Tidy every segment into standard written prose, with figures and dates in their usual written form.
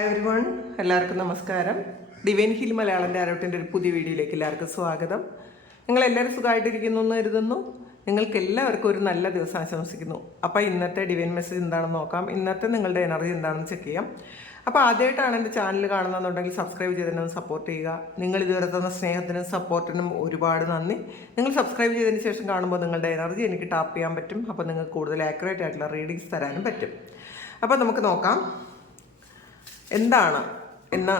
Everyone, എല്ലാവർക്കും നമസ്കാരം. Divine hill Malayalam ടാരോട്ടിൻ്റെ ഒരു പുതിയ വീഡിയോയിലേക്ക് എല്ലാവർക്കും സ്വാഗതം. നിങ്ങളെല്ലാവരും സുഖമായിട്ടിരിക്കുന്നു എന്ന് കരുതുന്നു. നിങ്ങൾക്ക് എല്ലാവർക്കും ഒരു നല്ല ദിവസം ആശംസിക്കുന്നു. അപ്പോൾ ഇന്നത്തെ ഡിവൈൻ മെസ്സേജ് എന്താണെന്ന് നോക്കാം. ഇന്നത്തെ നിങ്ങളുടെ എനർജി എന്താണെന്ന് ചെക്ക് ചെയ്യാം. അപ്പോൾ ആദ്യമായിട്ടാണ് എൻ്റെ ചാനൽ കാണുന്നതെന്നുണ്ടെങ്കിൽ സബ്സ്ക്രൈബ് ചെയ്തതിനും സപ്പോർട്ട് ചെയ്യുക. നിങ്ങൾ ഇതുവരെ തന്ന സ്നേഹത്തിനും സപ്പോർട്ടിനും ഒരുപാട് നന്ദി. നിങ്ങൾ സബ്സ്ക്രൈബ് ചെയ്തതിന് ശേഷം കാണുമ്പോൾ നിങ്ങളുടെ എനർജി എനിക്ക് ടാപ്പ് ചെയ്യാൻ പറ്റും. അപ്പോൾ നിങ്ങൾക്ക് കൂടുതൽ ആക്യുറേറ്റ് ആയിട്ടുള്ള റീഡിങ്സ് തരാനും പറ്റും. അപ്പോൾ നമുക്ക് നോക്കാം എന്താണ് ഇന്ന്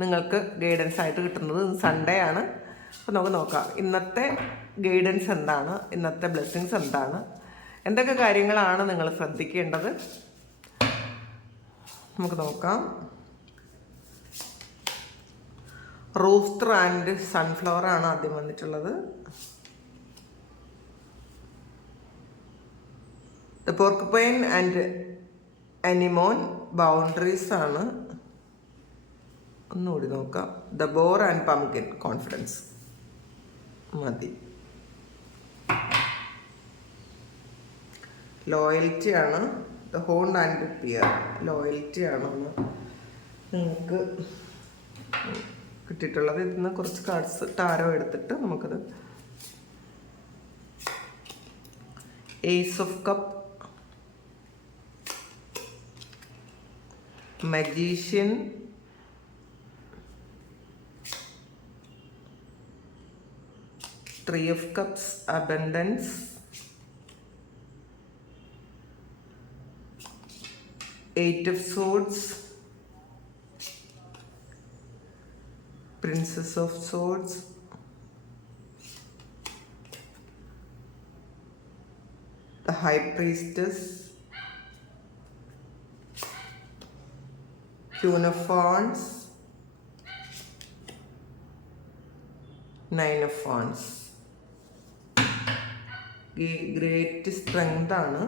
നിങ്ങൾക്ക് ഗൈഡൻസ് ആയിട്ട് കിട്ടുന്നത്. സൺഡേ ആണ്. അപ്പോൾ നമുക്ക് നോക്കാം ഇന്നത്തെ ഗൈഡൻസ് എന്താണ്, ഇന്നത്തെ ബ്ലെസ്സിങ്സ് എന്താണ്, എന്തൊക്കെ കാര്യങ്ങളാണ് നിങ്ങൾ ശ്രദ്ധിക്കേണ്ടത്. നമുക്ക് നോക്കാം. റൂസ്റ്റർ ആൻഡ് സൺഫ്ലവർ ആണ് ആദ്യം വന്നിട്ടുള്ളത്. The porcupine and anemone boundaries ആണ്. ഒന്നുകൂടി നോക്കാം. The boar and pumpkin confidence മതി. ലോയൽറ്റി ആണ്. The horn and pear loyalty ആണെന്ന് നിങ്ങൾക്ക് കിട്ടിയിട്ടുള്ളത്. ഇതിന്ന് കുറച്ച് കാർഡ്സ് ടാരോ എടുത്തിട്ട് നമുക്കത്. Ace of cup, magician, three of cups, abundance, eight of swords, princess of swords, the high priestess, Queen of Wands, Nine of Wands. Great strength ആണ്.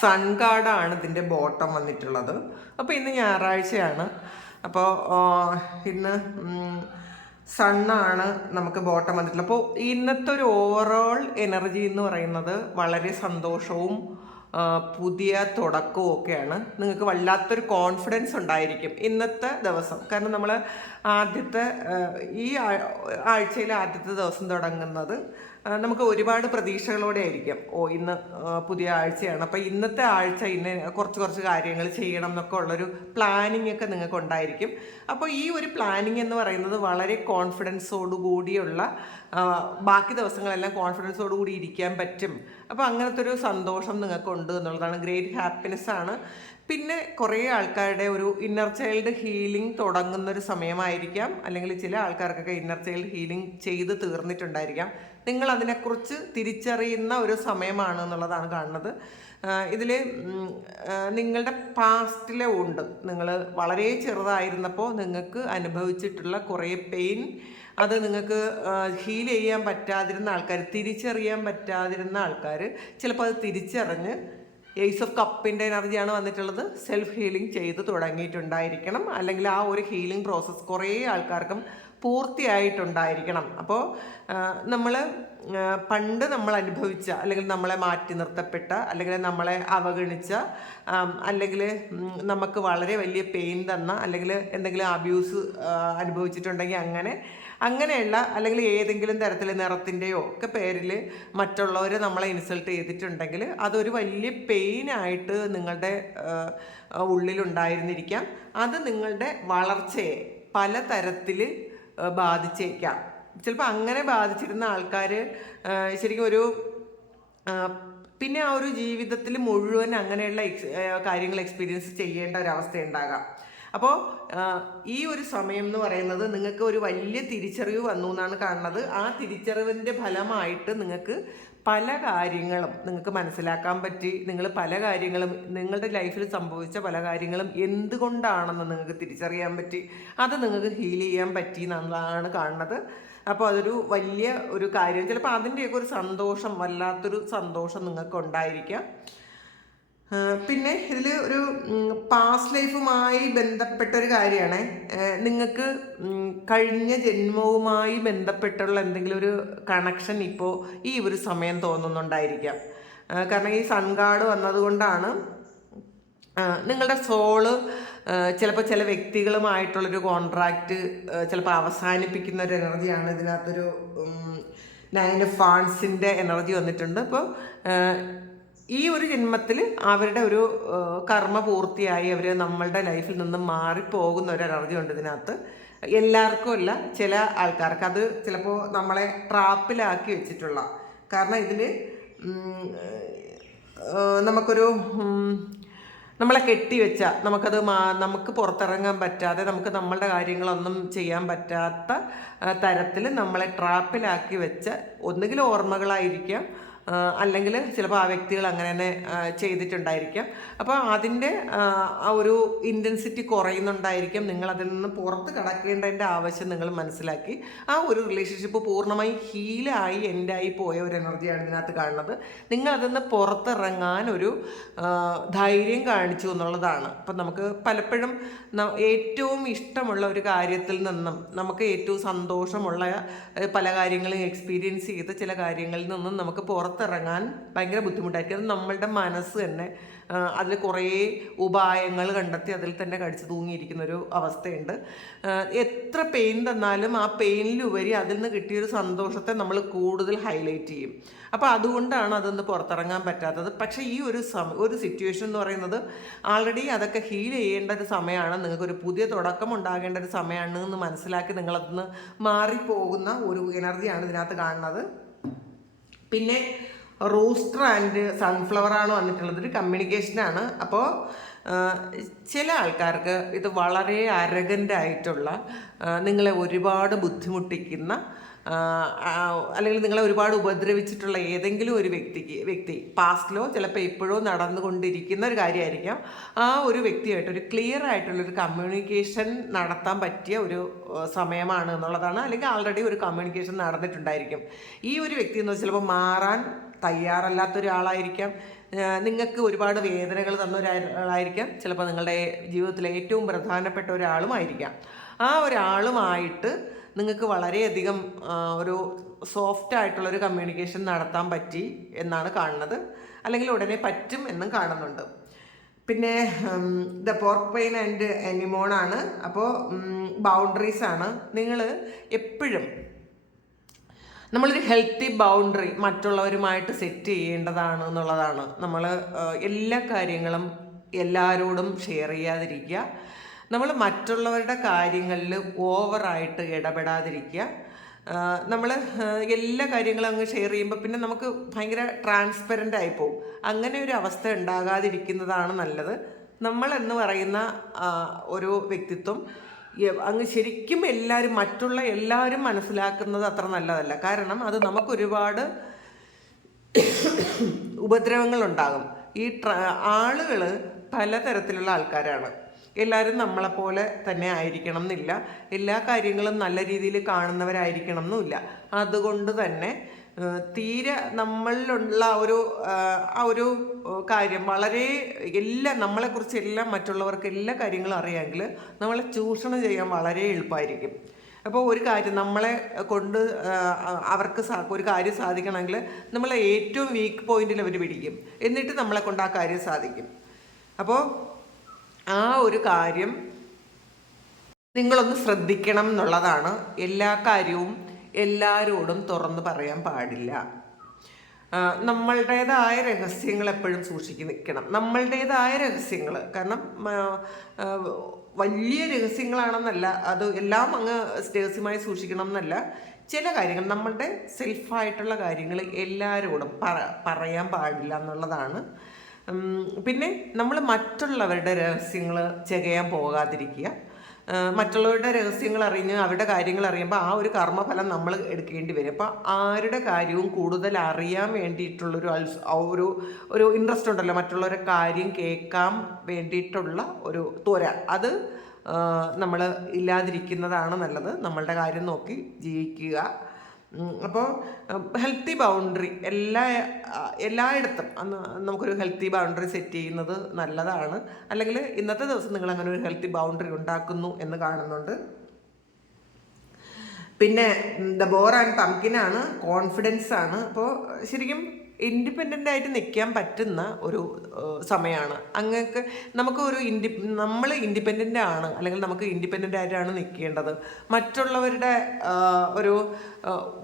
Sun കാർഡാണ് ഇതിൻ്റെ ബോട്ടം വന്നിട്ടുള്ളത്. അപ്പോൾ ഇന്ന് ഞായറാഴ്ചയാണ്. അപ്പോൾ ഇന്ന് സണ്ണാണ് നമുക്ക് ബോട്ടം വന്നിട്ടുള്ളത്. അപ്പോൾ ഇന്നത്തെ ഒരു ഓവറോൾ എനർജി എന്ന് പറയുന്നത് വളരെ സന്തോഷവും പുതിയ തുടക്കവും ഒക്കെയാണ്. നിങ്ങൾക്ക് വല്ലാത്തൊരു കോൺഫിഡൻസ് ഉണ്ടായിരിക്കും ഇന്നത്തെ ദിവസം. കാരണം നമ്മൾ ആദ്യത്തെ ഈ ആഴ്ചയിലെ ആദ്യത്തെ ദിവസം തുടങ്ങുന്നത് നമുക്ക് ഒരുപാട് പ്രതീക്ഷകളോടെ ആയിരിക്കും. ഇന്ന് പുതിയ ആഴ്ചയാണ്, അപ്പോൾ ഇന്നത്തെ ആഴ്ച ഇന്ന് കുറച്ച് കാര്യങ്ങൾ ചെയ്യണം എന്നൊക്കെ ഉള്ളൊരു പ്ലാനിങ് ഒക്കെ നിങ്ങൾക്ക് ഉണ്ടായിരിക്കും. അപ്പോൾ ഈ ഒരു പ്ലാനിങ് എന്ന് പറയുന്നത് വളരെ കോൺഫിഡൻസോടു കൂടിയുള്ള, ബാക്കി ദിവസങ്ങളെല്ലാം കോൺഫിഡൻസോടു കൂടി ഇരിക്കാൻ പറ്റും. അപ്പോൾ അങ്ങനത്തെ ഒരു സന്തോഷം നിങ്ങൾക്കുണ്ട് എന്നുള്ളതാണ്. ഗ്രേറ്റ് ഹാപ്പിനെസ് ആണ്. പിന്നെ കുറേ ആൾക്കാരുടെ ഒരു ഇന്നർ ചൈൽഡ് ഹീലിംഗ് തുടങ്ങുന്നൊരു സമയമായിരിക്കാം. അല്ലെങ്കിൽ ചില ആൾക്കാർക്കൊക്കെ ഇന്നർ ചൈൽഡ് ഹീലിംഗ് ചെയ്ത് തീർന്നിട്ടുണ്ടായിരിക്കാം. നിങ്ങൾ അതിനെക്കുറിച്ച് തിരിച്ചറിയുന്ന ഒരു സമയമാണ് എന്നുള്ളതാണ് കാണുന്നത്. ഇതിൽ നിങ്ങളുടെ പാസ്റ്റിലെ ഉണ്ട്. നിങ്ങൾ വളരെ ചെറുതായിരുന്നപ്പോൾ നിങ്ങൾക്ക് അനുഭവിച്ചിട്ടുള്ള കുറേ പെയിൻ, അത് നിങ്ങൾക്ക് ഹീൽ ചെയ്യാൻ പറ്റാതിരുന്ന ആൾക്കാർ, തിരിച്ചറിയാൻ പറ്റാതിരുന്ന ആൾക്കാർ ചിലപ്പോൾ അത് തിരിച്ചറിഞ്ഞ്, ഏസ് ഓഫ് കപ്പിൻ്റെ എനർജിയാണ് വന്നിട്ടുള്ളത്, സെൽഫ് ഹീലിംഗ് ചെയ്ത് തുടങ്ങിയിട്ടുണ്ടായിരിക്കണം. അല്ലെങ്കിൽ ആ ഒരു ഹീലിംഗ് പ്രോസസ്സ് കുറേ ആൾക്കാർക്കും പൂർത്തിയായിട്ടുണ്ടായിരിക്കണം. അപ്പോൾ പണ്ട് നമ്മൾ അനുഭവിച്ച, അല്ലെങ്കിൽ നമ്മളെ മാറ്റി നിർത്തപ്പെട്ട, അല്ലെങ്കിൽ നമ്മളെ അവഗണിച്ച, അല്ലെങ്കിൽ നമുക്ക് വളരെ വലിയ പെയിൻ തന്ന, അല്ലെങ്കിൽ എന്തെങ്കിലും അബ്യൂസ് അനുഭവിച്ചിട്ടുണ്ടെങ്കിൽ അങ്ങനെയുള്ള, അല്ലെങ്കിൽ ഏതെങ്കിലും തരത്തിൽ നിറത്തിൻ്റെയോ ഒക്കെ പേരിൽ മറ്റുള്ളവർ നമ്മളെ ഇൻസൾട്ട് ചെയ്തിട്ടുണ്ടെങ്കിൽ അതൊരു വലിയ പെയിനായിട്ട് നിങ്ങളുടെ ഉള്ളിലുണ്ടായിരുന്നിരിക്കാം. അത് നിങ്ങളുടെ വളർച്ചയെ പലതരത്തിൽ ബാധിച്ചേക്കാം. ചിലപ്പോൾ അങ്ങനെ ബാധിച്ചിരുന്ന ആൾക്കാർ ശരിക്കും പിന്നെ ആ ഒരു ജീവിതത്തിൽ മുഴുവൻ അങ്ങനെയുള്ള കാര്യങ്ങൾ എക്സ്പീരിയൻസ് ചെയ്യേണ്ട ഒരവസ്ഥ ഉണ്ടാകാം. അപ്പോൾ ഈ ഒരു സമയം എന്ന് പറയുന്നത് നിങ്ങൾക്ക് ഒരു വലിയ തിരിച്ചറിവ് വന്നു എന്നാണ് കാണുന്നത്. ആ തിരിച്ചറിവിൻ്റെ ഫലമായിട്ട് നിങ്ങൾക്ക് പല കാര്യങ്ങളും നിങ്ങൾക്ക് മനസ്സിലാക്കാൻ പറ്റി. നിങ്ങൾ പല കാര്യങ്ങളും, നിങ്ങളുടെ ലൈഫിൽ സംഭവിച്ച പല കാര്യങ്ങളും എന്തുകൊണ്ടാണെന്ന് നിങ്ങൾക്ക് തിരിച്ചറിയാൻ പറ്റി. അത് നിങ്ങൾക്ക് ഹീൽ ചെയ്യാൻ പറ്റി എന്നുള്ളതാണ് കാണുന്നത്. അപ്പോൾ അതൊരു വലിയ ഒരു കാര്യം. ചിലപ്പോൾ അതിൻ്റെയൊക്കെ ഒരു സന്തോഷം, വല്ലാത്തൊരു സന്തോഷം നിങ്ങൾക്ക് ഉണ്ടായിരിക്കാം. പിന്നെ ഇതിൽ ഒരു പാസ്റ്റ് ലൈഫുമായി ബന്ധപ്പെട്ടൊരു കാര്യമാണ്. നിങ്ങൾക്ക് കഴിഞ്ഞ ജന്മവുമായി ബന്ധപ്പെട്ടുള്ള എന്തെങ്കിലും ഒരു കണക്ഷൻ ഇപ്പോൾ ഈ ഒരു സമയം തോന്നുന്നുണ്ടായിരിക്കാം. കാരണം ഈ സൺ കാർഡ് വന്നതുകൊണ്ടാണ് നിങ്ങളുടെ സോള് ചിലപ്പോൾ ചില വ്യക്തികളുമായിട്ടുള്ളൊരു കോൺട്രാക്റ്റ് ചിലപ്പോൾ അവസാനിപ്പിക്കുന്ന ഒരു എനർജിയാണ് ഇതിനകത്തൊരു 9 ഓഫ് വാണ്ട്സിൻ്റെ എനർജി വന്നിട്ടുണ്ട്. അപ്പോൾ ഈ ഒരു ജന്മത്തിൽ അവരുടെ ഒരു കർമ്മ പൂർത്തിയായി അവർ നമ്മളുടെ ലൈഫിൽ നിന്ന് മാറിപ്പോകുന്ന ഒരു എനർജി ഉണ്ട് ഇതിനകത്ത്. എല്ലാവർക്കും അല്ല, ചില ആൾക്കാർക്ക് അത് ചിലപ്പോൾ നമ്മളെ ട്രാപ്പിലാക്കി വെച്ചിട്ടുള്ള. കാരണം ഇതിൽ നമുക്കൊരു നമ്മളെ കെട്ടിവെച്ച നമുക്ക് പുറത്തിറങ്ങാൻ പറ്റാതെ നമുക്ക് നമ്മളുടെ കാര്യങ്ങളൊന്നും ചെയ്യാൻ പറ്റാത്ത തരത്തിൽ നമ്മളെ ട്രാപ്പിലാക്കി വെച്ച ഒന്നുകിൽ ഓർമ്മകളായിരിക്കാം, അല്ലെങ്കിൽ ചിലപ്പോൾ ആ വ്യക്തികൾ അങ്ങനെ തന്നെ ചെയ്തിട്ടുണ്ടായിരിക്കാം. അപ്പോൾ അതിൻ്റെ ആ ഒരു ഇൻറ്റൻസിറ്റി കുറയുന്നുണ്ടായിരിക്കും. നിങ്ങൾ അതിൽ നിന്ന് പുറത്ത് കടക്കേണ്ടതിൻ്റെ ആവശ്യം നിങ്ങൾ മനസ്സിലാക്കി ആ ഒരു റിലേഷൻഷിപ്പ് പൂർണ്ണമായി ഹീലായി എൻഡായി പോയ ഒരു എനർജിയാണ് ഇതിനകത്ത് കാണുന്നത്. നിങ്ങൾ അതിൽ നിന്ന് പുറത്തിറങ്ങാൻ ഒരു ധൈര്യം കാണിച്ചു എന്നുള്ളതാണ്. അപ്പം നമുക്ക് പലപ്പോഴും ഏറ്റവും ഇഷ്ടമുള്ള ഒരു കാര്യത്തിൽ നിന്നും നമുക്ക് ഏറ്റവും സന്തോഷമുള്ള പല കാര്യങ്ങളും എക്സ്പീരിയൻസ് ചെയ്ത ചില കാര്യങ്ങളിൽ നിന്നും നമുക്ക് പുറത്തിറങ്ങാൻ ഭയങ്കര ബുദ്ധിമുട്ടായിരിക്കും. അത് നമ്മളുടെ മനസ്സ് തന്നെ അതിൽ കുറേ ഉപായങ്ങൾ കണ്ടെത്തി അതിൽ തന്നെ കടിച്ചു തൂങ്ങിയിരിക്കുന്നൊരു അവസ്ഥയുണ്ട്. എത്ര പെയിൻ തന്നാലും ആ പെയിനിലുപരി അതിൽ നിന്ന് കിട്ടിയൊരു സന്തോഷത്തെ നമ്മൾ കൂടുതൽ ഹൈലൈറ്റ് ചെയ്യും. അപ്പോൾ അതുകൊണ്ടാണ് അതൊന്ന് പുറത്തിറങ്ങാൻ പറ്റാത്തത്. പക്ഷേ ഈ ഒരു സിറ്റുവേഷൻ എന്ന് പറയുന്നത് ആൾറെഡി അതൊക്കെ ഹീൽ ചെയ്യേണ്ട ഒരു സമയമാണ്. നിങ്ങൾക്കൊരു പുതിയ തുടക്കം ഉണ്ടാകേണ്ട ഒരു സമയമാണ് എന്ന് മനസ്സിലാക്കി നിങ്ങളതിന്ന് മാറിപ്പോകുന്ന ഒരു എനർജിയാണ് ഇതിനകത്ത് കാണുന്നത്. പിന്നെ റൂസ്റ്റർ ആൻഡ് സൺഫ്ലവർ ആണ് വന്നിട്ടുള്ളത്. ഒരു കമ്മ്യൂണിക്കേഷനാണ്. അപ്പോൾ ചില ആൾക്കാർക്ക് ഇത് വളരെ അരഗൻ്റായിട്ടുള്ള, നിങ്ങളെ ഒരുപാട് ബുദ്ധിമുട്ടിക്കുന്ന, അല്ലെങ്കിൽ നിങ്ങളെ ഒരുപാട് ഉപദ്രവിച്ചിട്ടുള്ള ഏതെങ്കിലും ഒരു വ്യക്തി പാസ്റ്റിലോ ചിലപ്പോൾ ഇപ്പോഴോ നടന്നുകൊണ്ടിരിക്കുന്ന ഒരു കാര്യമായിരിക്കാം. ആ ഒരു വ്യക്തിയായിട്ട് ഒരു ക്ലിയർ ആയിട്ടുള്ളൊരു കമ്മ്യൂണിക്കേഷൻ നടത്താൻ പറ്റിയ ഒരു സമയമാണ് എന്നുള്ളതാണ്. അല്ലെങ്കിൽ ആൾറെഡി ഒരു കമ്മ്യൂണിക്കേഷൻ നടന്നിട്ടുണ്ടായിരിക്കും. ഈ ഒരു വ്യക്തി എന്ന് വെച്ചാൽ ചിലപ്പോൾ മാറാൻ തയ്യാറല്ലാത്തൊരാളായിരിക്കാം. നിങ്ങൾക്ക് ഒരുപാട് വേദനകൾ തന്ന ഒരാളായിരിക്കാം. ചിലപ്പോൾ നിങ്ങളുടെ ജീവിതത്തിലെ ഏറ്റവും പ്രധാനപ്പെട്ട ഒരാളുമായിരിക്കാം. ആ ഒരാളുമായിട്ട് നിങ്ങൾക്ക് വളരെയധികം ഒരു സോഫ്റ്റ് ആയിട്ടുള്ളൊരു കമ്മ്യൂണിക്കേഷൻ നടത്താൻ പറ്റി എന്നാണ് കാണുന്നത്. അല്ലെങ്കിൽ ഉടനെ പറ്റും എന്നും കാണുന്നുണ്ട്. പിന്നെ ദ പോർക്ക് പെയിൻ ആൻഡ് എനിമോണാണ്. അപ്പോൾ ബൗണ്ടറീസാണ്. നിങ്ങൾ എപ്പോഴും നമ്മളൊരു ഹെൽത്തി ബൗണ്ടറി മറ്റുള്ളവരുമായിട്ട് സെറ്റ് ചെയ്യേണ്ടതാണ് എന്നുള്ളതാണ്. നമ്മൾ എല്ലാ കാര്യങ്ങളും എല്ലാവരോടും ഷെയർ ചെയ്യാതിരിക്കുക. നമ്മൾ മറ്റുള്ളവരുടെ കാര്യങ്ങളിൽ ഓവറായിട്ട് ഇടപെടാതിരിക്കുക. നമ്മൾ എല്ലാ കാര്യങ്ങളും അങ്ങ് ഷെയർ ചെയ്യുമ്പോൾ പിന്നെ നമുക്ക് ഭയങ്കര ട്രാൻസ്പെറൻ്റ് ആയിപ്പോവും. അങ്ങനെ ഒരു അവസ്ഥ ഉണ്ടാകാതിരിക്കുന്നതാണ് നല്ലത്. നമ്മളെന്ന് പറയുന്ന ഒരു വ്യക്തിത്വം അങ്ങ് ശരിക്കും മറ്റുള്ള എല്ലാവരും മനസ്സിലാക്കുന്നത് അത്ര നല്ലതല്ല. കാരണം അത് നമുക്കൊരുപാട് ഉപദ്രവങ്ങളുണ്ടാകും. ഈ ആളുകൾ പലതരത്തിലുള്ള ആൾക്കാരാണ്. എല്ലാവരും നമ്മളെപ്പോലെ തന്നെ ആയിരിക്കണം എന്നില്ല. എല്ലാ കാര്യങ്ങളും നല്ല രീതിയിൽ കാണുന്നവരായിരിക്കണം എന്നുമില്ല. അതുകൊണ്ട് തന്നെ തീരെ നമ്മളിലുള്ള ആ ഒരു കാര്യം വളരെ നമ്മളെക്കുറിച്ച് എല്ലാം മറ്റുള്ളവർക്ക് എല്ലാ കാര്യങ്ങളും അറിയാമെങ്കിൽ നമ്മളെ ചൂഷണം ചെയ്യാൻ വളരെ എളുപ്പമായിരിക്കും. അപ്പോൾ ഒരു കാര്യം നമ്മളെ കൊണ്ട് അവർക്ക് ഒരു കാര്യം സാധിക്കണമെങ്കിൽ നമ്മളെ ഏറ്റവും വീക്ക് പോയിന്റിൽ അവർ പിടിക്കും. എന്നിട്ട് നമ്മളെ കൊണ്ട് ആ കാര്യം സാധിക്കും. അപ്പോൾ ആ ഒരു കാര്യം നിങ്ങളൊന്ന് ശ്രദ്ധിക്കണം എന്നുള്ളതാണ്. എല്ലാ കാര്യവും എല്ലാവരോടും തുറന്ന് പറയാൻ പാടില്ല. നമ്മളുടേതായ രഹസ്യങ്ങൾ എപ്പോഴും സൂക്ഷിക്കണം. നമ്മളുടേതായ രഹസ്യങ്ങൾ, കാരണം വലിയ രഹസ്യങ്ങളാണെന്നല്ല, അത് എല്ലാം അങ്ങ് രഹസ്യമായി സൂക്ഷിക്കണം എന്നല്ല. ചില കാര്യങ്ങൾ നമ്മളുടെ സെൽഫായിട്ടുള്ള കാര്യങ്ങൾ എല്ലാവരോടും പറയാൻ പാടില്ല എന്നുള്ളതാണ്. പിന്നെ നമ്മൾ മറ്റുള്ളവരുടെ രഹസ്യങ്ങൾ ചെകയാൻ പോകാതിരിക്കുക. മറ്റുള്ളവരുടെ രഹസ്യങ്ങൾ അറിഞ്ഞ് അവരുടെ കാര്യങ്ങൾ അറിയുമ്പോൾ ആ ഒരു കർമ്മഫലം നമ്മൾ എടുക്കേണ്ടി വരും. അപ്പോൾ ആരുടെ കാര്യവും കൂടുതൽ അറിയാൻ വേണ്ടിയിട്ടുള്ളൊരു ഒരു ഇൻട്രസ്റ്റ് ഉണ്ടല്ലോ, മറ്റുള്ളവരുടെ കാര്യം കേൾക്കാൻ വേണ്ടിയിട്ടുള്ള ഒരു ത്വര, അത് നമ്മൾ ഇല്ലാതിരിക്കുന്നതാണ് നല്ലത്. നമ്മളുടെ കാര്യം നോക്കി ജീവിക്കുക. അപ്പോൾ ഹെൽത്തി ബൗണ്ടറി എല്ലായിടത്തും നമുക്കൊരു ഹെൽത്തി ബൗണ്ടറി സെറ്റ് ചെയ്യുന്നത് നല്ലതാണ്. അല്ലെങ്കിൽ ഇന്നത്തെ ദിവസം നിങ്ങൾ അങ്ങനെ ഒരു ഹെൽത്തി ബൗണ്ടറി ഉണ്ടാക്കുന്നു എന്ന് കാണുന്നുണ്ട്. പിന്നെ ദ ബോർ ആൻഡ് പംകിനാണ്, കോൺഫിഡൻസ് ആണ്. അപ്പോൾ ശരിക്കും ഇൻഡിപെൻഡൻ്റ് ആയിട്ട് നിൽക്കാൻ പറ്റുന്ന ഒരു സമയമാണ്. അങ്ങക്ക് നമുക്ക് ഒരു നമ്മൾ ഇൻഡിപെൻഡൻ്റ് ആണ്, അല്ലെങ്കിൽ നമുക്ക് ഇൻഡിപെൻഡൻ്റ് ആയിട്ടാണ് നിൽക്കേണ്ടത്. മറ്റുള്ളവരുടെ ഒരു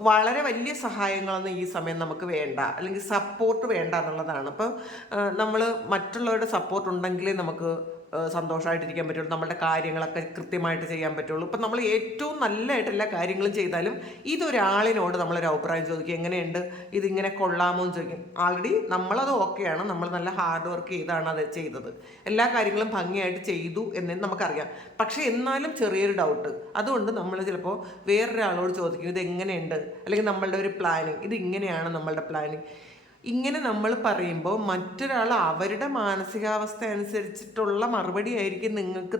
വളരെ വലിയ സഹായങ്ങളൊന്നും ഈ സമയം നമുക്ക് വേണ്ട, അല്ലെങ്കിൽ സപ്പോർട്ട് വേണ്ട എന്നുള്ളതാണ്. അപ്പം നമ്മൾ മറ്റുള്ളവരുടെ സപ്പോർട്ട് ഉണ്ടെങ്കിലേ നമുക്ക് സന്തോഷമായിട്ടിരിക്കാൻ പറ്റുള്ളൂ, നമ്മളുടെ കാര്യങ്ങളൊക്കെ കൃത്യമായിട്ട് ചെയ്യാൻ പറ്റുള്ളൂ. ഇപ്പം നമ്മൾ ഏറ്റവും നല്ലതായിട്ട് എല്ലാ കാര്യങ്ങളും ചെയ്താലും ഇതൊരാളിനോട് നമ്മളൊരു അഭിപ്രായം ചോദിക്കും, എങ്ങനെയുണ്ട്, ഇതിങ്ങനെ കൊള്ളാമോ എന്ന് ചോദിക്കും. ആൾറെഡി നമ്മളത് ഓക്കെയാണ്, നമ്മൾ നല്ല ഹാർഡ് വർക്ക് ചെയ്താണ് അത് ചെയ്തത്, എല്ലാ കാര്യങ്ങളും ഭംഗിയായിട്ട് ചെയ്തു എന്ന് നമുക്കറിയാം. പക്ഷേ എന്നാലും ചെറിയൊരു ഡൗട്ട്, അതുകൊണ്ട് നമ്മൾ ചിലപ്പോൾ വേറൊരാളോട് ചോദിക്കും, ഇത് എങ്ങനെയുണ്ട്, അല്ലെങ്കിൽ നമ്മളുടെ ഒരു പ്ലാനിങ്, ഇത് ഇങ്ങനെയാണ് നമ്മളുടെ പ്ലാനിങ്. ഇങ്ങനെ നമ്മൾ പറയുമ്പോൾ മറ്റൊരാൾ അവരുടെ മാനസികാവസ്ഥ അനുസരിച്ചിട്ടുള്ള മറുപടി ആയിരിക്കും നിങ്ങൾക്ക്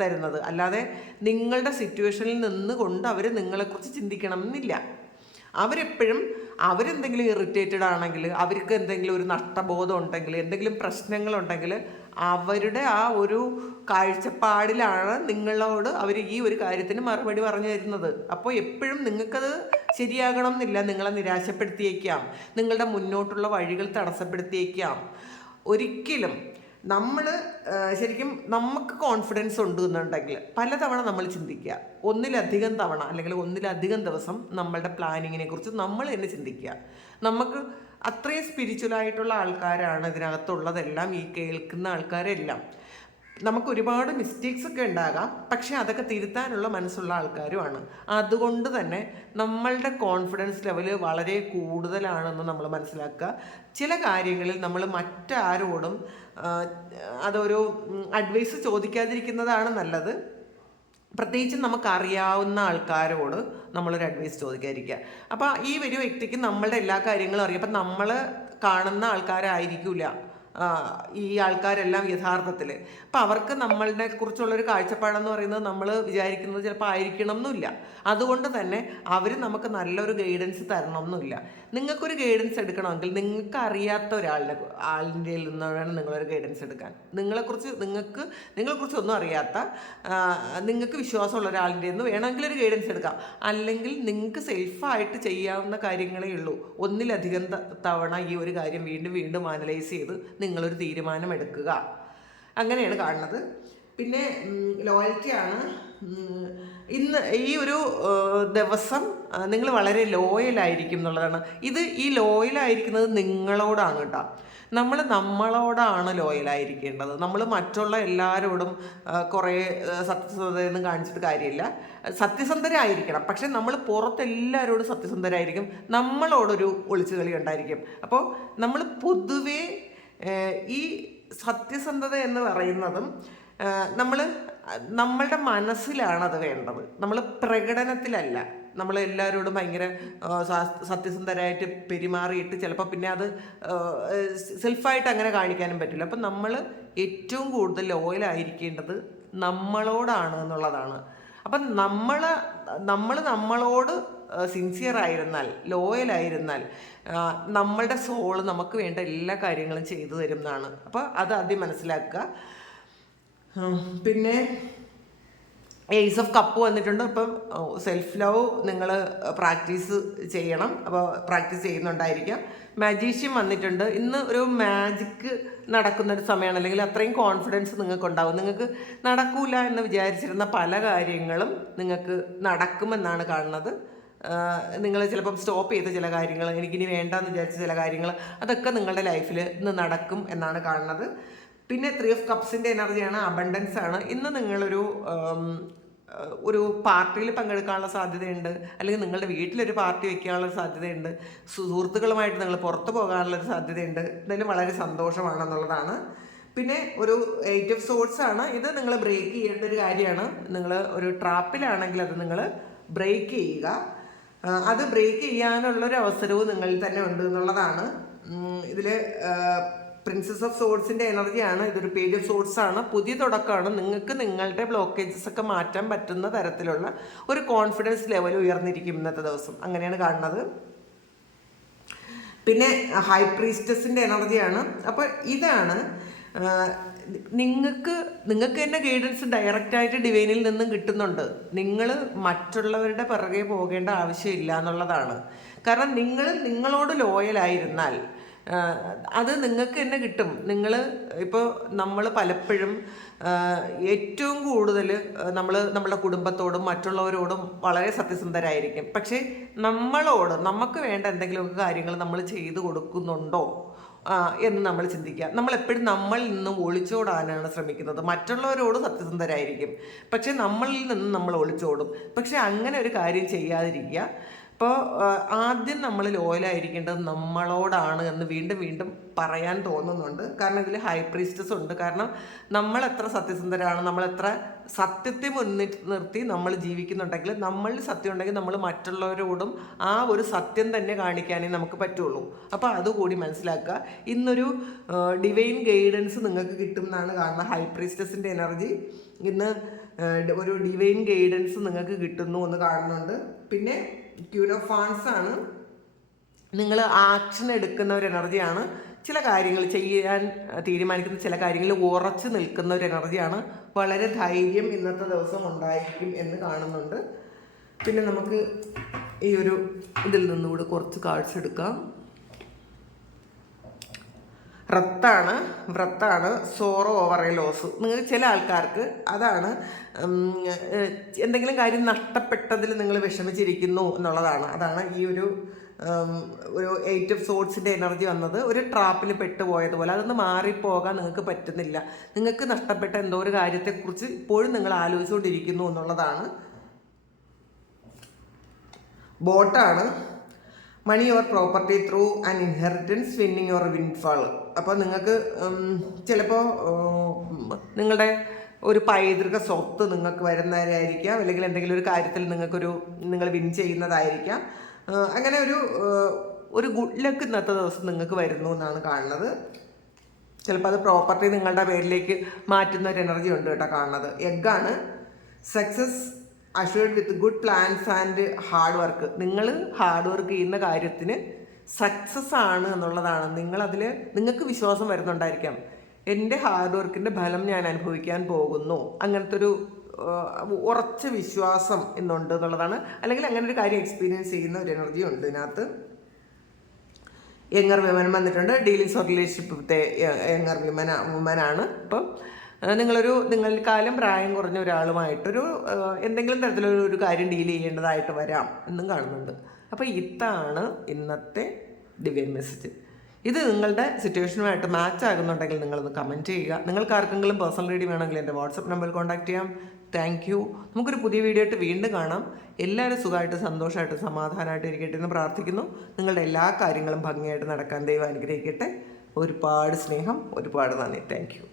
തരുന്നത്. അല്ലാതെ നിങ്ങളുടെ സിറ്റുവേഷനിൽ നിന്നുകൊണ്ട് അവർ നിങ്ങളെക്കുറിച്ച് ചിന്തിക്കണം എന്നില്ല. അവരെപ്പോഴും അവരെന്തെങ്കിലും ഇറിറ്റേറ്റഡ് ആണെങ്കിൽ, അവർക്ക് എന്തെങ്കിലും ഒരു നഷ്ടബോധം ഉണ്ടെങ്കിൽ, എന്തെങ്കിലും പ്രശ്നങ്ങളുണ്ടെങ്കിൽ അവരുടെ ആ ഒരു കാഴ്ചപ്പാടിലാണ് നിങ്ങളോട് അവർ ഈ ഒരു കാര്യത്തിന് മറുപടി പറഞ്ഞു തരുന്നത്. അപ്പോൾ എപ്പോഴും നിങ്ങൾക്കത് ശരിയാകണം എന്നില്ല, നിങ്ങളെ നിരാശപ്പെടുത്തിയേക്കാം, നിങ്ങളുടെ മുന്നോട്ടുള്ള വഴികൾ തടസ്സപ്പെടുത്തിയേക്കാം. ഒരിക്കലും നമ്മൾ ശരിക്കും നമുക്ക് കോൺഫിഡൻസ് ഉണ്ട് എന്നുണ്ടെങ്കിൽ പലതവണ നമ്മൾ ചിന്തിക്കുക, ഒന്നിലധികം തവണ അല്ലെങ്കിൽ ഒന്നിലധികം ദിവസം നമ്മളുടെ പ്ലാനിങ്ങിനെ കുറിച്ച് നമ്മൾ തന്നെ ചിന്തിക്കുക. നമുക്ക് അത്രയും സ്പിരിച്വലായിട്ടുള്ള ആൾക്കാരാണ് ഇതിനകത്തുള്ളതെല്ലാം, ഈ കേൾക്കുന്ന ആൾക്കാരെല്ലാം. നമുക്ക് ഒരുപാട് മിസ്റ്റേക്സ് ഒക്കെ ഉണ്ടാകാം, പക്ഷെ അതൊക്കെ തിരുത്താനുള്ള മനസ്സുള്ള ആൾക്കാരുമാണ്. അതുകൊണ്ട് തന്നെ നമ്മളുടെ കോൺഫിഡൻസ് ലെവൽ വളരെ കൂടുതലാണെന്ന് നമ്മൾ മനസ്സിലാക്കുക. ചില കാര്യങ്ങളിൽ നമ്മൾ മറ്റാരോടും അതൊരു അഡ്വൈസ് ചോദിക്കാതിരിക്കുന്നതാണ് നല്ലത്. പ്രത്യേകിച്ച് നമുക്കറിയാവുന്ന ആൾക്കാരോട് നമ്മളൊരു അഡ്വൈസ് ചോദിക്കാതിരിക്കുക. അപ്പോൾ ഈ ഒരു വ്യക്തിക്ക് നമ്മളുടെ എല്ലാ കാര്യങ്ങളും അറിയാം. അപ്പം നമ്മൾ കാണുന്ന ആൾക്കാരായിരിക്കില്ല ഈ ആൾക്കാരെല്ലാം യഥാർത്ഥത്തിൽ. അപ്പം അവർക്ക് നമ്മളുടെ കുറിച്ചുള്ളൊരു കാഴ്ചപ്പാടെന്ന് പറയുന്നത് നമ്മൾ വിചാരിക്കുന്നത് ചിലപ്പോൾ ആയിരിക്കണം എന്നില്ല. അതുകൊണ്ട് തന്നെ അവർ നമുക്ക് നല്ലൊരു ഗൈഡൻസ് തരണം എന്നില്ല. നിങ്ങൾക്കൊരു ഗൈഡൻസ് എടുക്കണമെങ്കിൽ നിങ്ങൾക്ക് അറിയാത്ത ആളിൻ്റെ നിന്നാണ് നിങ്ങളൊരു ഗൈഡൻസ് എടുക്കാൻ. നിങ്ങളെക്കുറിച്ച് ഒന്നും അറിയാത്ത, നിങ്ങൾക്ക് വിശ്വാസമുള്ള ഒരാളിൻ്റെ നിന്ന് വേണമെങ്കിൽ ഒരു ഗൈഡൻസ് എടുക്കാം. അല്ലെങ്കിൽ നിങ്ങൾക്ക് സെൽഫായിട്ട് ചെയ്യാവുന്ന കാര്യങ്ങളേ ഉള്ളൂ. ഒന്നിലധികം തവണ ഈ ഒരു കാര്യം വീണ്ടും വീണ്ടും അനലൈസ് ചെയ്ത് നിങ്ങളൊരു തീരുമാനം എടുക്കുക. അങ്ങനെയാണ് കാണുന്നത്. പിന്നെ ലോയൽറ്റിയാണ്. ഇന്ന് ഈ ഒരു ദിവസം നിങ്ങൾ വളരെ ലോയലായിരിക്കും എന്നുള്ളതാണ്. ഈ ലോയലായിരിക്കുന്നത് നിങ്ങളോടാണ് കേട്ടോ. നമ്മളോടാണ് ലോയലായിരിക്കേണ്ടത്. നമ്മൾ മറ്റുള്ള എല്ലാവരോടും കുറേ സത്യസന്ധതയൊന്നും കാണിച്ചിട്ട് കാര്യമില്ല. സത്യസന്ധരായിരിക്കണം, പക്ഷെ നമ്മൾ പുറത്തെല്ലാവരോടും സത്യസന്ധരായിരിക്കും. നമ്മളോടൊരു ഒളിച്ചുകളി ഉണ്ടായിരിക്കും. അപ്പോൾ നമ്മൾ പൊതുവേ ഈ സത്യസന്ധത എന്ന് പറയുന്നതും നമ്മളുടെ മനസ്സിലാണത് വേണ്ടത്, നമ്മൾ പ്രകടനത്തിലല്ല. നമ്മൾ എല്ലാവരോടും ഭയങ്കര സത്യസന്ധരായിട്ട് പെരുമാറിയിട്ട് ചിലപ്പോൾ പിന്നെ അത് സെൽഫായിട്ട് അങ്ങനെ കാണിക്കാനും പറ്റില്ല. അപ്പം നമ്മൾ ഏറ്റവും കൂടുതൽ ലോയലായിരിക്കേണ്ടത് നമ്മളോടാണ് എന്നുള്ളതാണ്. അപ്പം നമ്മളോട് സിൻസിയറായിരുന്നാൽ, ലോയലായിരുന്നാൽ നമ്മളുടെ സോള് നമുക്ക് വേണ്ട എല്ലാ കാര്യങ്ങളും ചെയ്തു തരും എന്നാണ്. അപ്പോൾ അത് ആദ്യം മനസ്സിലാക്കുക. പിന്നെ ഏസ് ഓഫ് കപ്പ് വന്നിട്ടുണ്ട്. അപ്പം സെൽഫ് ലവ് നിങ്ങൾ പ്രാക്ടീസ് ചെയ്യണം. അപ്പോൾ പ്രാക്ടീസ് ചെയ്യുന്നുണ്ടായിരിക്കാം. മാജീഷ്യൻ വന്നിട്ടുണ്ട്. ഇന്ന് ഒരു മാജിക്ക് നടക്കുന്നൊരു സമയമാണ്, അല്ലെങ്കിൽ അത്രയും കോൺഫിഡൻസ് നിങ്ങൾക്കുണ്ടാവും. നിങ്ങൾക്ക് നടക്കൂല എന്ന് വിചാരിച്ചിരുന്ന പല കാര്യങ്ങളും നിങ്ങൾക്ക് നടക്കുമെന്നാണ് കാണുന്നത്. നിങ്ങൾ ചിലപ്പം സ്റ്റോപ്പ് ചെയ്ത ചില കാര്യങ്ങൾ, എനിക്കിനി വേണ്ടെന്ന് വിചാരിച്ച ചില കാര്യങ്ങൾ, അതൊക്കെ നിങ്ങളുടെ ലൈഫിൽ ഇന്ന് നടക്കും എന്നാണ് കാണുന്നത്. പിന്നെ 3 ഓഫ് കപ്സിൻ്റെ എനർജിയാണ്, അബണ്ടൻസ് ആണ്. ഇന്ന് നിങ്ങളൊരു പാർട്ടിയിൽ പങ്കെടുക്കാനുള്ള സാധ്യതയുണ്ട്, അല്ലെങ്കിൽ നിങ്ങളുടെ വീട്ടിലൊരു പാർട്ടി വയ്ക്കാനുള്ള സാധ്യതയുണ്ട്, സുഹൃത്തുക്കളുമായിട്ട് നിങ്ങൾ പുറത്ത് പോകാനുള്ളൊരു സാധ്യതയുണ്ട്. എന്തായാലും വളരെ സന്തോഷമാണെന്നുള്ളതാണ്. പിന്നെ ഒരു 8 ഓഫ് സോർട്സ് ആണ്. ഇത് നിങ്ങൾ ബ്രേക്ക് ചെയ്യേണ്ട ഒരു കാര്യമാണ്. നിങ്ങൾ ഒരു ട്രാപ്പിലാണെങ്കിൽ അത് നിങ്ങൾ ബ്രേക്ക് ചെയ്യുക. അത് ബ്രേക്ക് ചെയ്യാനുള്ളൊരു അവസരവും നിങ്ങളിൽ തന്നെ ഉണ്ട് എന്നുള്ളതാണ്. ഇതിൽ പ്രിൻസസ് ഓഫ് സോർട്സിൻ്റെ എനർജിയാണ്. ഇതൊരു പേജ് ഓഫ് സോർട്സ് ആണ്. പുതിയ തുടക്കമാണ്. നിങ്ങൾക്ക് നിങ്ങളുടെ ബ്ലോക്കേജസ് ഒക്കെ മാറ്റാൻ പറ്റുന്ന തരത്തിലുള്ള ഒരു കോൺഫിഡൻസ് ലെവൽ ഉയർന്നിരിക്കും ഇന്നത്തെ ദിവസം. അങ്ങനെയാണ് കാണുന്നത്. പിന്നെ ഹൈ പ്രീസ്റ്റസിൻ്റെ എനർജിയാണ്. അപ്പോൾ ഇതാണ് നിങ്ങൾക്ക് തന്നെ ഗൈഡൻസ് ഡയറക്റ്റായിട്ട് ഡിവൈനിൽ നിന്നും കിട്ടുന്നുണ്ട്. നിങ്ങൾ മറ്റുള്ളവരുടെ പിറകെ പോകേണ്ട ആവശ്യമില്ല എന്നുള്ളതാണ്. കാരണം നിങ്ങളോട് ലോയലായിരുന്നാൽ അത് നിങ്ങൾക്ക് തന്നെ കിട്ടും. നിങ്ങൾ ഇപ്പോൾ നമ്മൾ പലപ്പോഴും ഏറ്റവും കൂടുതൽ നമ്മളുടെ കുടുംബത്തോടും മറ്റുള്ളവരോടും വളരെ സത്യസന്ധരായിരിക്കും. പക്ഷേ നമുക്ക് വേണ്ട എന്തെങ്കിലുമൊക്കെ കാര്യങ്ങൾ നമ്മൾ ചെയ്തു കൊടുക്കുന്നുണ്ടോ എന്ന് നമ്മൾ ചിന്തിക്കുക. നമ്മളെപ്പോഴും നമ്മളിൽ നിന്നും ഒളിച്ചോടാനാണ് ശ്രമിക്കുന്നത്. മറ്റുള്ളവരോട് സത്യസന്ധരായിരിക്കും, പക്ഷെ നമ്മളിൽ നിന്നും നമ്മൾ ഒളിച്ചോടും. പക്ഷെ അങ്ങനെ ഒരു കാര്യം ചെയ്യാതിരിക്കുക. അപ്പോൾ ആദ്യം നമ്മൾ ലോയലായിരിക്കേണ്ടത് നമ്മളോടാണ് എന്ന് വീണ്ടും വീണ്ടും പറയാൻ തോന്നുന്നുണ്ട്. കാരണം ഇതിൽ ഹൈ പ്രീസ്റ്റസ് ഉണ്ട്. കാരണം നമ്മൾ എത്ര സത്യസന്ധരാണ്, നമ്മളെത്ര സത്യത്തെ മുന്നിൽ നിർത്തി നമ്മൾ ജീവിക്കുന്നുണ്ടെങ്കിൽ, നമ്മളിൽ സത്യം ഉണ്ടെങ്കിൽ നമ്മൾ മറ്റുള്ളവരോടും ആ ഒരു സത്യം തന്നെ കാണിക്കാനേ നമുക്ക് പറ്റുള്ളൂ. അപ്പോൾ അതുകൂടി മനസ്സിലാക്കുക. ഇന്നൊരു ഡിവൈൻ ഗൈഡൻസ് നിങ്ങൾക്ക് കിട്ടും എന്നാണ് കാണുന്നത്. ഹൈ പ്രീസ്റ്റസിൻ്റെ എനർജി ഇന്ന് ഒരു ഡിവൈൻ ഗൈഡൻസ് നിങ്ങൾക്ക് കിട്ടുന്നു എന്ന് കാണുന്നുണ്ട്. പിന്നെ ക്യൂൻ ഓഫ് ഫാൻസ് ആണ്. നിങ്ങൾ ആക്ഷൻ എടുക്കുന്ന ഒരു എനർജിയാണ്. ചില കാര്യങ്ങൾ ചെയ്യാൻ തീരുമാനിക്കുന്ന ചില കാര്യങ്ങളിൽ ഉറച്ചു നിൽക്കുന്ന ഒരു എനർജിയാണ്. വളരെ ധൈര്യം ഇന്നത്തെ ദിവസം ഉണ്ടായിരിക്കും എന്ന് കാണുന്നുണ്ട്. പിന്നെ നമുക്ക് ഈ ഒരു ഇതിൽ നിന്നുകൂടെ കുറച്ച് കാർഡ്സ് എടുക്കാം. വ്രത്താണ് സോറോ ഓവർ എ ലോസ്. നിങ്ങൾ ചില ആൾക്കാർക്ക് അതാണ് എന്തെങ്കിലും കാര്യം നഷ്ടപ്പെട്ടതിൽ നിങ്ങൾ വിഷമിച്ചിരിക്കുന്നു എന്നുള്ളതാണ്. അതാണ് ഈ ഒരു 8 ഓഫ് സോർഡ്സിൻ്റെ എനർജി വന്നത്. ഒരു ട്രാപ്പിൽ പെട്ടുപോയതുപോലെ അതൊന്ന് മാറിപ്പോകാൻ നിങ്ങൾക്ക് പറ്റുന്നില്ല. നിങ്ങൾക്ക് നഷ്ടപ്പെട്ട എന്തോ ഒരു കാര്യത്തെക്കുറിച്ച് ഇപ്പോഴും നിങ്ങൾ ആലോചിച്ചുകൊണ്ടിരിക്കുന്നു എന്നുള്ളതാണ്. ബോട്ടാണ് money or property through and inheritance, winning or windfall. അപ്പോൾ നിങ്ങൾക്ക് ചിലപ്പോൾ നിങ്ങളുടെ ഒരു പൈതൃക സ്വത്ത് നിങ്ങൾക്ക് വരുന്നതായിരിക്കാം, അല്ലെങ്കിൽ എന്തെങ്കിലും ഒരു കാര്യത്തിൽ നിങ്ങൾ വിൻ ചെയ്യുന്നതായിരിക്കാം. അങ്ങനെ ഒരു ഗുഡ് ലക്ക് ഇന്നത്തെ ദിവസം നിങ്ങൾക്ക് വരുന്നു എന്നാണ് കാണുന്നത്. ചിലപ്പോൾ അത് പ്രോപ്പർട്ടി നിങ്ങളുടെ പേരിലേക്ക് മാറ്റുന്ന ഒരു എനർജി ഉണ്ട് കേട്ടോ കാണുന്നത്. എഗ്ഗാണ് success assured with good plans and hard work. നിങ്ങൾ ഹാർഡ് വർക്ക് ചെയ്യുന്ന കാര്യത്തിന് സക്സസ് ആണ് എന്നുള്ളതാണ്. നിങ്ങൾക്ക് വിശ്വാസം വരുന്നുണ്ടായിരിക്കാം, എൻ്റെ ഹാർഡ് വർക്കിൻ്റെ ഫലം ഞാൻ അനുഭവിക്കാൻ പോകുന്നു. അങ്ങനത്തെ ഒരു ഉറച്ച വിശ്വാസം ഇന്നുണ്ട് എന്നുള്ളതാണ്. അല്ലെങ്കിൽ അങ്ങനെ ഒരു കാര്യം എക്സ്പീരിയൻസ് ചെയ്യുന്ന ഒരു എനർജി ഉണ്ട് ഇതിനകത്ത്. യങ്ങർ വിമൻ വന്നിട്ടുണ്ട്. Dealings or relationship with younger വുമനാണ്. അപ്പം നിങ്ങളെക്കാളും പ്രായം കുറഞ്ഞ ഒരാളുമായിട്ടൊരു എന്തെങ്കിലും തരത്തിലൊരു കാര്യം ഡീൽ ചെയ്യേണ്ടതായിട്ട് വരാം എന്നും കാണുന്നുണ്ട്. അപ്പോൾ ഇതാണ് ഇന്നത്തെ ഡിവൈൻ മെസ്സേജ്. ഇത് നിങ്ങളുടെ സിറ്റുവേഷനുമായിട്ട് മാച്ച് ആകുന്നുണ്ടെങ്കിൽ നിങ്ങളൊന്ന് കമൻറ്റ് ചെയ്യുക. നിങ്ങൾക്ക് ആർക്കെങ്കിലും പേഴ്സണൽ റീഡിംഗ് വേണമെങ്കിൽ എൻ്റെ വാട്സപ്പ് നമ്പറിൽ കോൺടാക്ട് ചെയ്യാം. Thank you. നമുക്കൊരു പുതിയ വീഡിയോ ആയിട്ട് വീണ്ടും കാണാം. എല്ലാവരും സുഖമായിട്ട് സന്തോഷമായിട്ട് സമാധാനമായിട്ട് ഇരിക്കട്ടെ എന്ന് പ്രാർത്ഥിക്കുന്നു. നിങ്ങളുടെ എല്ലാ കാര്യങ്ങളും ഭംഗിയായിട്ട് നടക്കാൻ ദൈവം അനുഗ്രഹിക്കട്ടെ. ഒരുപാട് സ്നേഹം, ഒരുപാട് നന്ദി. Thank you.